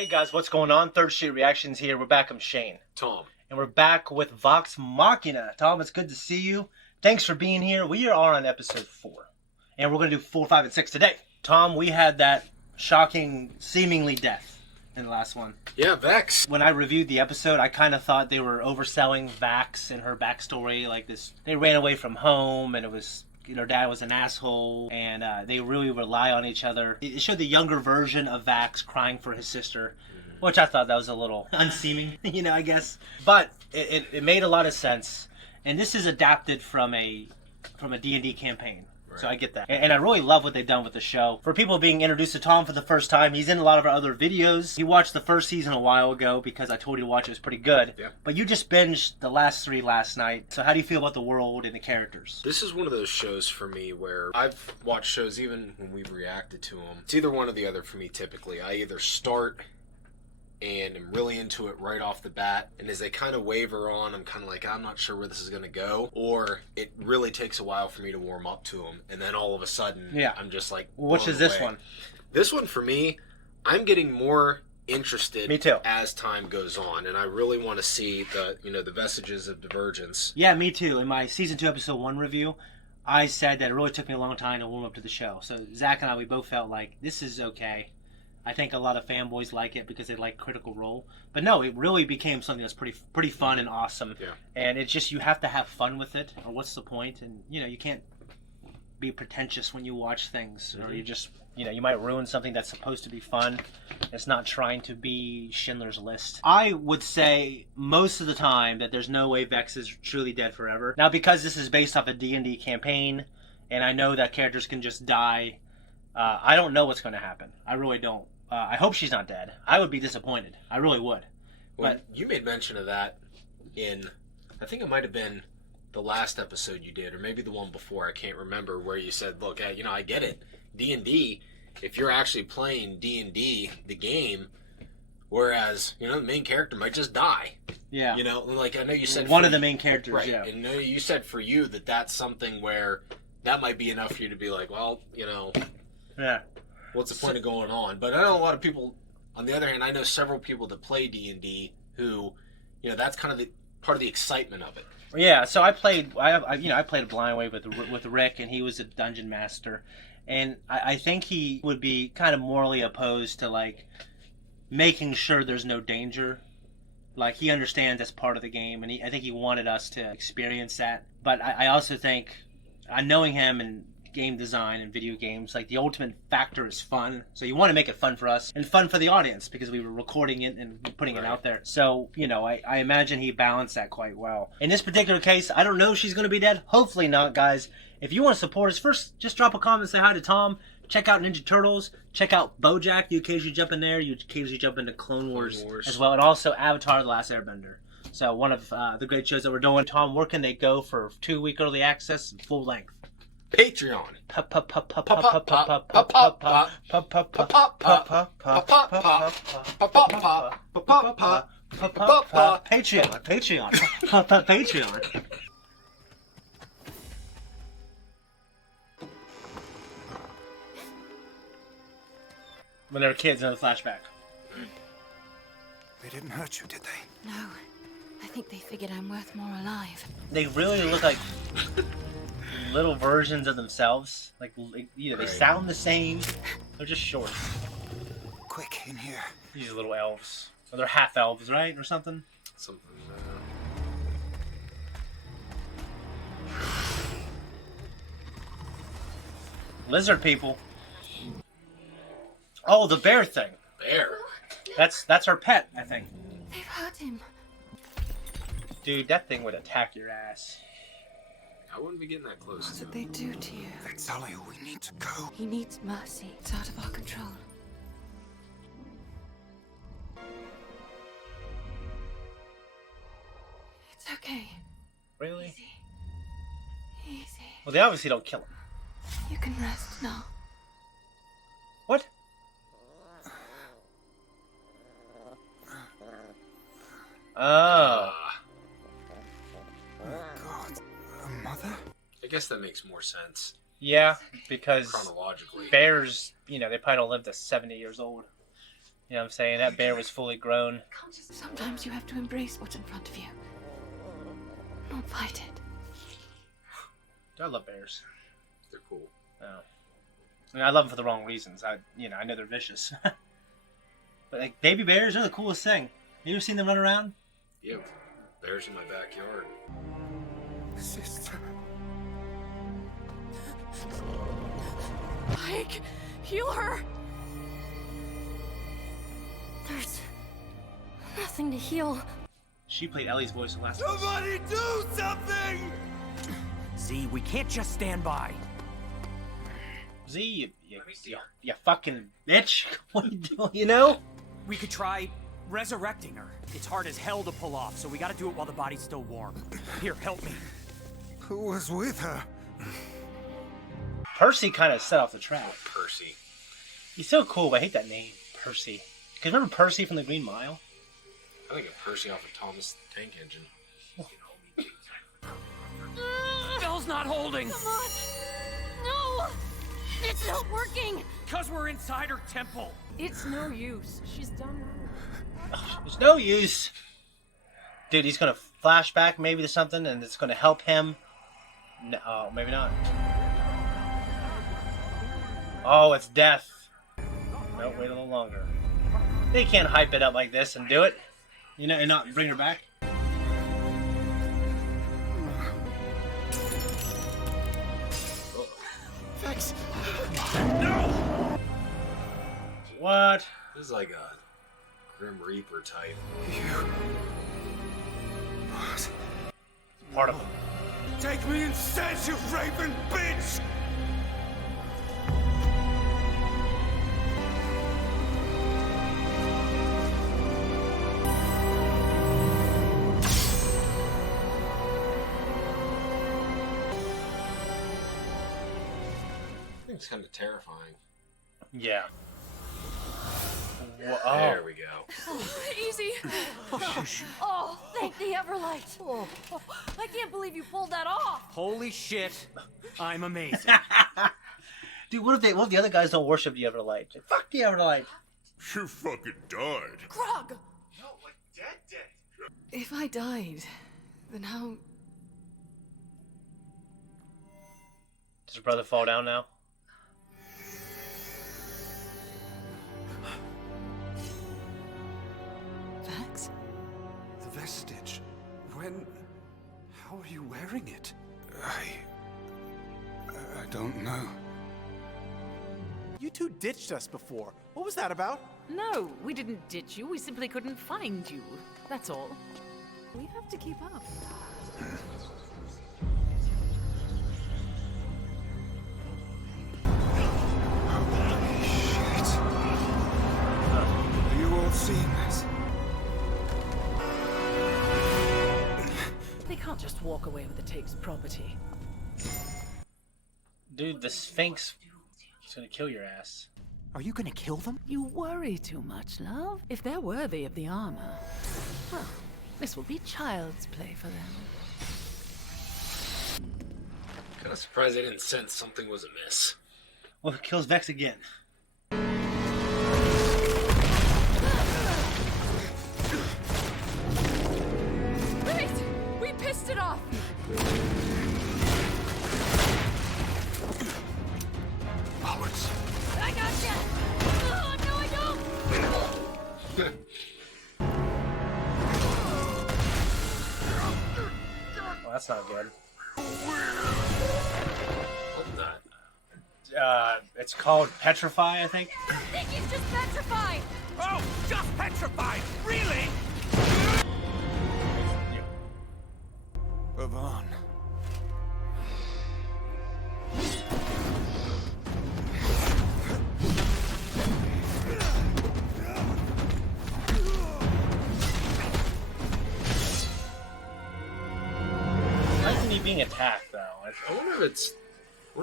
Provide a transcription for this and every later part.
Hey guys, what's going on? Third Street Reactions here. We're back. I'm Shane. Tom. And we're back with Vox Machina. Tom, it's good to see you. Thanks for being here. We are on episode 4. And we're going to do 4, 5, and 6 today. Tom, we had that shocking, seemingly death in the last one. Yeah, Vex. When I reviewed the episode, I kind of thought they were overselling Vax and her backstory. Like this, they ran away from home and it was... her dad was an asshole, and they really rely on each other. It showed the younger version of Vax crying for his sister, which I thought that was a little unseeming, I guess. But it made a lot of sense, and this is adapted from a D&D campaign. Right. So I get that. And I really love what they've done with the show. For people being introduced to Tom for the first time, he's in a lot of our other videos. He watched the first season a while ago because I told you to watch it. It was pretty good. Yeah. But you just binged the last 3 last night. So how do you feel about the world and the characters? This is one of those shows for me where I've watched shows even when we've reacted to them. It's either one or the other for me typically. I either start and I'm really into it right off the bat, and as they kind of waver on, I'm kind of like, I'm not sure where this is going to go, or it really takes a while for me to warm up to them, and then all of a sudden, I'm just like, which is this one? This one, for me, I'm getting more interested me too. As time goes on, and I really want to see the vestiges of divergence. Yeah, me too. In my season 2 episode 1 review, I said that it really took me a long time to warm up to the show. So Zach and I, we both felt like this is okay. I think a lot of fanboys like it because they like Critical Role. But no, it really became something that's pretty fun and awesome. Yeah. And it's just, you have to have fun with it, or what's the point? And, you can't be pretentious when you watch things. Or you just, you might ruin something that's supposed to be fun. It's not trying to be Schindler's List. I would say most of the time that there's no way Vex is truly dead forever. Now, because this is based off a D&D campaign, and I know that characters can just die, I don't know what's going to happen. I really don't. I hope she's not dead. I would be disappointed. I really would. Well, but you made mention of that in, I think it might have been the last episode you did, or maybe the one before. I can't remember, where you said, "Look, I get it. D&D. If you're actually playing D&D, the game, whereas the main character might just die." Yeah. Like I know you said one of the main characters. Right. Yeah. And you said for you that's something where that might be enough for you to be like, well, Yeah. What's the point of going on? But I know a lot of people, on the other hand, I know several people that play D&D who, that's kind of the part of the excitement of it. Yeah, so I played a blind way with Rick, and he was a dungeon master, and I think he would be kind of morally opposed to like making sure there's no danger. Like, he understands that's part of the game, and I think he wanted us to experience that. But I also think, knowing him and game design and video games, like, the ultimate factor is fun. So you want to make it fun for us and fun for the audience, because we were recording it and putting it out there. So, I imagine he balanced that quite well. In this particular case, I don't know if she's going to be dead. Hopefully not, guys. If you want to support us, first, just drop a comment, say hi to Tom. Check out Ninja Turtles. Check out BoJack. You occasionally jump in there. You occasionally jump into Clone Wars as well. And also Avatar: The Last Airbender. So one of the great shows that we're doing. Tom, where can they go for 2-week early access and full length? Patreon. Patreon. When they were kids in the flashback. They didn't hurt you, did they? No. I think they figured I'm worth more alive. They really look like little versions of themselves. Like, they sound the same. They're just short. Quick, in here. These little elves. Or they're half elves, right? Or something? Something. Lizard people. Oh, the bear thing. Bear? That's our pet, I think. They've hurt him. Dude, that thing would attack your ass. I wouldn't be getting that close. What did they do to you? Vexalio, we need to go. He needs mercy. It's out of our control. It's okay. Really? Easy. Easy. Well, they obviously don't kill him. You can rest now. What? Oh. God, mother? I guess that makes more sense. Yeah, because chronologically, bears, they probably don't live to 70 years old. You know what I'm saying? That bear was fully grown. Sometimes you have to embrace what's in front of you. Not fight it. I love bears. They're cool. Oh. I mean, I love them for the wrong reasons. I know they're vicious. But like baby bears are the coolest thing. You ever seen them run around? Yeah, bears in my backyard. Sister. Mike, heal her. There's nothing to heal. She played Ellie's voice in last one. Somebody do something! Z, we can't just stand by. Z, you fucking bitch. What are you doing, you know? We could try resurrecting her. It's hard as hell to pull off, so we gotta do it while the body's still warm. Here, help me. Who was with her? Percy kind of set off the trap. Percy. He's so cool, but I hate that name, Percy. Because remember Percy from the Green Mile? I think of Percy off of Thomas the Tank Engine. Bell's not holding! Come on. No! It's not working! Cause we're inside her temple! It's no use. She's done wrong. There's no use. Dude, he's going to flashback maybe to something, and it's going to help him. No, maybe not. Oh, it's death. No, wait a little longer. They can't hype it up like this and do it. You know, and not bring her back. Vex. What? This is like a Grim Reaper type. You. What? Part of him. Take me instead, you raping bitch! It's kind of terrifying. Yeah. There we go. Easy. Oh, thank the Everlight. Oh, I can't believe you pulled that off. Holy shit, I'm amazing. Dude, what if the other guys don't worship the Everlight? Like, fuck the Everlight. You fucking died. Krog. If I died, then how... Does your brother fall down now? Vex? The Vestige. When... How are you wearing it? I don't know. You two ditched us before. What was that about? No, we didn't ditch you. We simply couldn't find you. That's all. We have to keep up. Holy shit. Are you all seeing this? They can't just walk away with the Tape's property. Dude, the Sphinx is gonna kill your ass. Are you gonna kill them? You worry too much, love. If they're worthy of the armor, well, this will be child's play for them. Kind of surprised I didn't sense something was amiss. Well, it kills Vex again. Wait! We pissed it off! Bollocks. I gotcha! Oh, no, I don't! Well, that's not good. Hold that. It's called Petrify, I think. I think he's just petrified! Oh, just petrified! Really? Bavan. Why isn't he being attacked, though? I wonder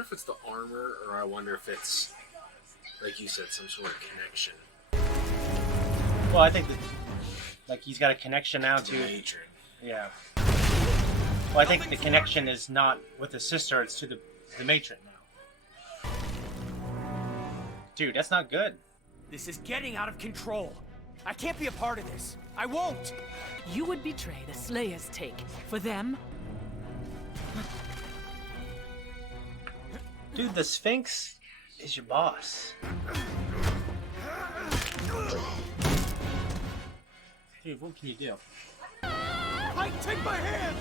if it's the armor, or I wonder if it's, like you said, some sort of connection. Well, I think that, like, he's got a connection now to... Matron. Yeah. Well, I think the connection is not with his sister, it's to the matron now. Dude, that's not good. This is getting out of control. I can't be a part of this. I won't. You would betray the Slayer's take for them? Dude, the Sphinx is your boss. Dude, what can you do? Mike, take my hand!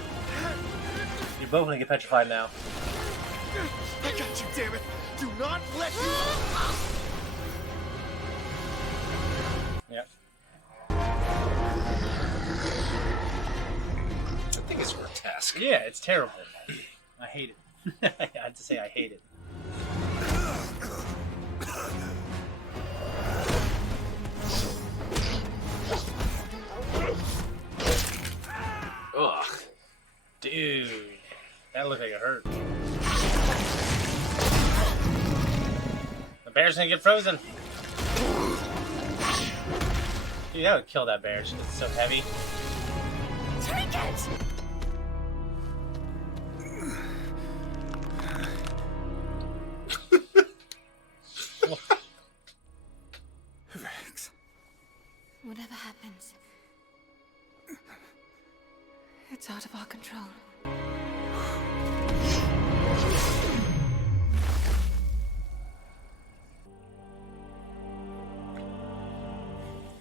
You're both gonna get petrified now. I got you, damn it! Do not let you... Yep. I think it's grotesque. Yeah, it's terrible. I hate it. I have to say I hate it. Ugh. Dude, that looked like it hurt. The bear's gonna get frozen. Dude, that would kill that bear. It's so heavy. Take it! Thanks. Whatever happens, it's out of our control.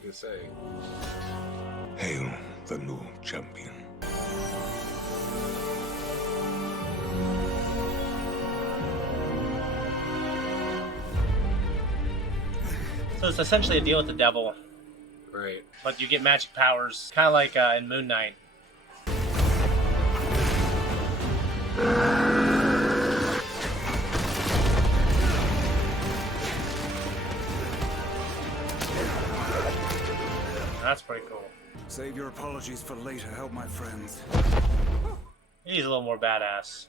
You say. Hail the new champion. So it's essentially a deal with the devil, Right. but you get magic powers, kind of like in Moon Knight. That's pretty cool. Save your apologies for later, help my friends. He's a little more badass.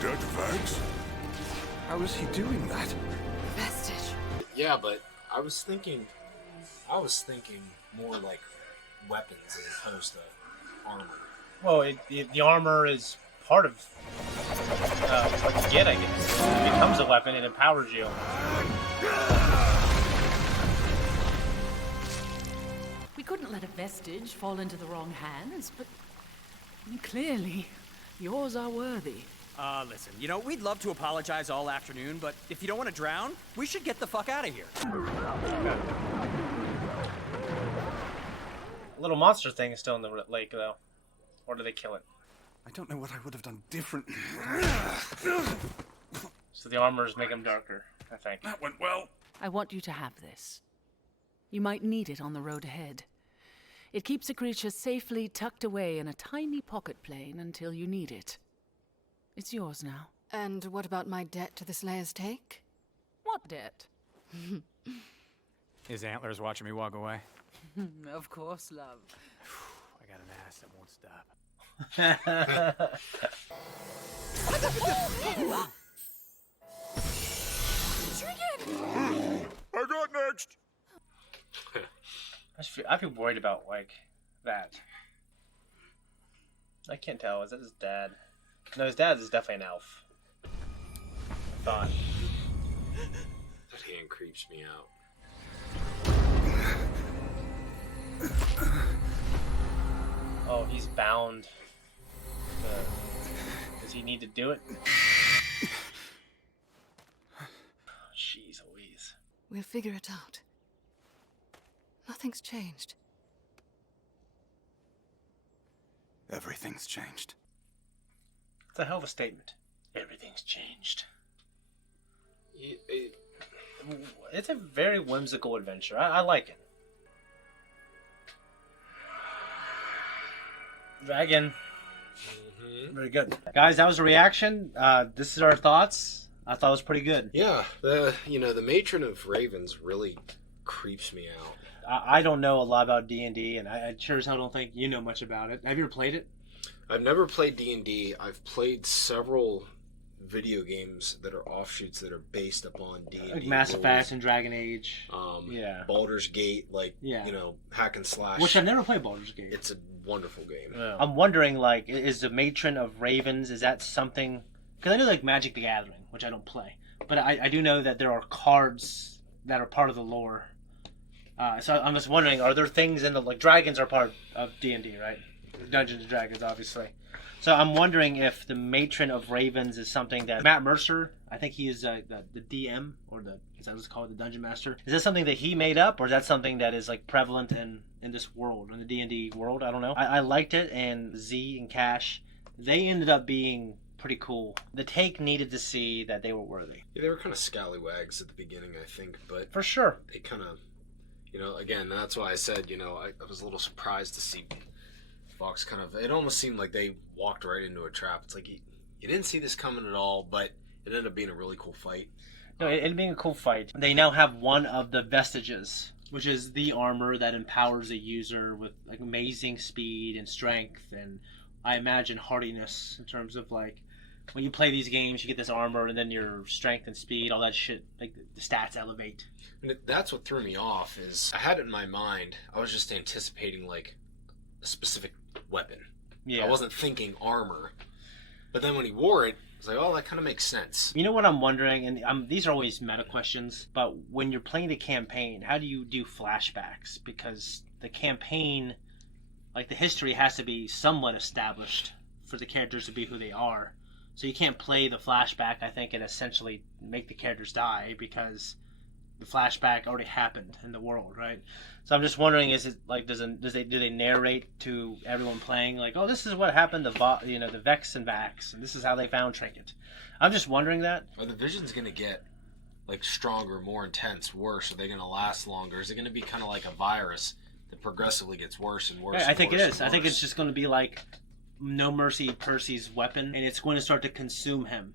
Dead Vex? How is he doing that? Vestige. Yeah, but I was thinking more like weapons as opposed to armor. Well, the armor is part of what you get, I guess. It becomes a weapon and empowers you. We couldn't let a Vestige fall into the wrong hands, but clearly, yours are worthy. Listen, you know, we'd love to apologize all afternoon, but if you don't want to drown, we should get the fuck out of here. Little monster thing is still in the lake, though. Or do they kill it? I don't know what I would have done different. So the armors make them darker, I think. That went well. I want you to have this. You might need it on the road ahead. It keeps a creature safely tucked away in a tiny pocket plane until you need it. It's yours now. And what about my debt to the Slayer's take? What debt? His antlers watching me walk away. Of course, love. I got an ass that won't stop. I got next. I feel worried about, like, that. I can't tell. Is that his dad? No, his dad is definitely an elf. I thought. That hand creeps me out. Oh, he's bound. Does he need to do it? Jeez Louise. We'll figure it out. Nothing's changed. Everything's changed. It's a hell of a statement. Everything's changed. It's a very whimsical adventure. I like it. Dragon. Very good. Guys, that was a reaction. This is our thoughts. I thought it was pretty good. Yeah, the matron of ravens really creeps me out. I don't know a lot about D&D, and I sure as hell don't think you know much about it. Have you ever played it? I've never played D&D. I've played several video games that are offshoots that are based upon D&D. Like Mass Effect and Dragon Age. Yeah. Baldur's Gate, hack and slash. Which I've never played Baldur's Gate. It's a wonderful game. Yeah. I'm wondering, like, is the Matron of Ravens, is that something Because I know like Magic the Gathering, which I don't play, but I do know that there are cards that are part of the lore. So I'm just wondering, are there things in the like dragons are part of D&D, right? Dungeons and Dragons, obviously. So I'm wondering if the Matron of Ravens is something that Matt Mercer, I think he is the DM, or is that what it's called, the Dungeon Master? Is that something that he made up, or is that something that is like prevalent in this world, in the D&D world? I don't know. I liked it, and Z and Cash, they ended up being pretty cool. The take needed to see that they were worthy. Yeah, they were kind of scallywags at the beginning, I think, but For sure. they kind of, again, that's why I said, I was a little surprised to see Vox kind of, it almost seemed like they walked right into a trap. It's like, you didn't see this coming at all, but it ended up being a really cool fight. No, it being a cool fight. They now have one of the Vestiges, which is the armor that empowers a user with like amazing speed and strength, and I imagine hardiness in terms of like, when you play these games, you get this armor, and then your strength and speed, all that shit, like the stats elevate. And that's what threw me off, is I had it in my mind, I was just anticipating like a specific weapon. Yeah. I wasn't thinking armor. But then when he wore it, I was like, oh, that kind of makes sense. You know what I'm wondering, and these are always meta questions, but when you're playing the campaign, how do you do flashbacks? Because the campaign, like the history has to be somewhat established for the characters to be who they are. So you can't play the flashback, I think, and essentially make the characters die, because the flashback already happened in the world, right? So I'm just wondering, is it like, do they narrate to everyone playing like, oh, this is what happened to the Vex and Vax, and this is how they found Trinket? I'm just wondering that. Are the visions going to get like stronger, more intense, worse? Are they going to last longer? Is it going to be kind of like a virus that progressively gets worse and worse? Yeah, I think it is. I think it's worse? just going to be like No Mercy Percy's weapon, and it's going to start to consume him.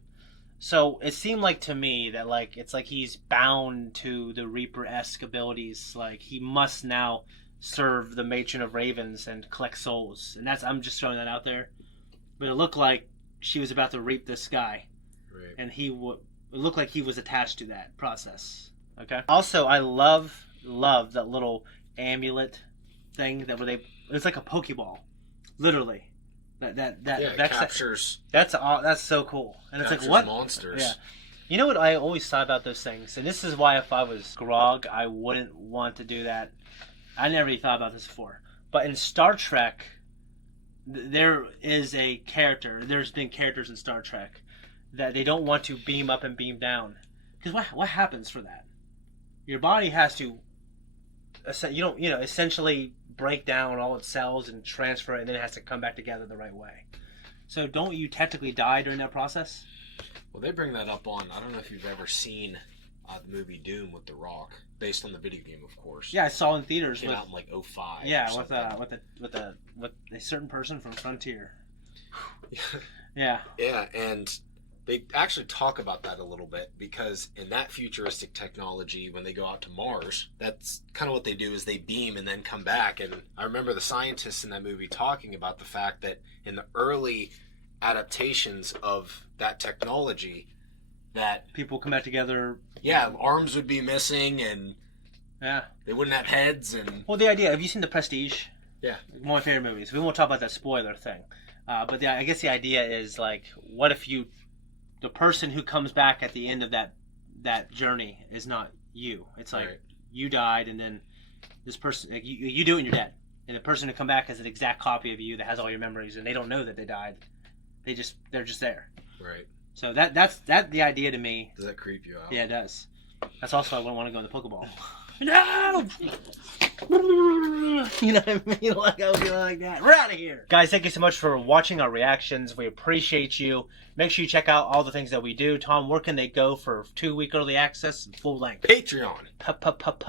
So it seemed like to me that like it's like he's bound to the Reaper-esque abilities. Like he must now serve the Matron of Ravens and collect souls, and I'm just throwing that out there. But it looked like she was about to reap this guy, Right. and it looked like he was attached to that process. Okay. Also, I love that little amulet thing it's like a Pokeball, literally. That Captures. That's so cool, and it's like, Captures what monsters. Yeah, you know what I always thought about those things, and this is why if I was Grog, I wouldn't want to do that. I never really thought about this before, but in Star Trek, there is a character. There's been characters in Star Trek that they don't want to beam up and beam down, because what happens for that? Your body has to, essentially break down all its cells and transfer it, and then it has to come back together the right way. So don't you technically die during that process? Well, they bring that up on, I don't know if you've ever seen the movie Doom with The Rock, based on the video game, of course. Yeah, I saw in theaters. Came out in like 2005. Yeah, with a certain person from Frontier. Yeah. Yeah, and they actually talk about that a little bit, because in that futuristic technology, when they go out to Mars, that's kind of what they do, is they beam and then come back. And I remember the scientists in that movie talking about the fact that in the early adaptations of that technology, that people come back together. Yeah, arms would be missing, and yeah, they wouldn't have heads. And well, the idea, have you seen The Prestige? Yeah, one of my favorite movies. We won't talk about that spoiler thing, but I guess the idea is like, what if the person who comes back at the end of that journey is not you? It's like, right, you died, and then this person, like, you do it and you're dead, and the person who come back has an exact copy of you that has all your memories, and they don't know that they died. They're just there. Right. So that's the idea to me. Does that creep you out? Yeah, it does. That's also why I want to go in the Pokeball. No! You know what I mean? Like, I was feeling like that. We're out of here. Guys, thank you so much for watching our reactions. We appreciate you. Make sure you check out all the things that we do. Tom, where can they go for 2-week early access and full length? Patreon. Patreon.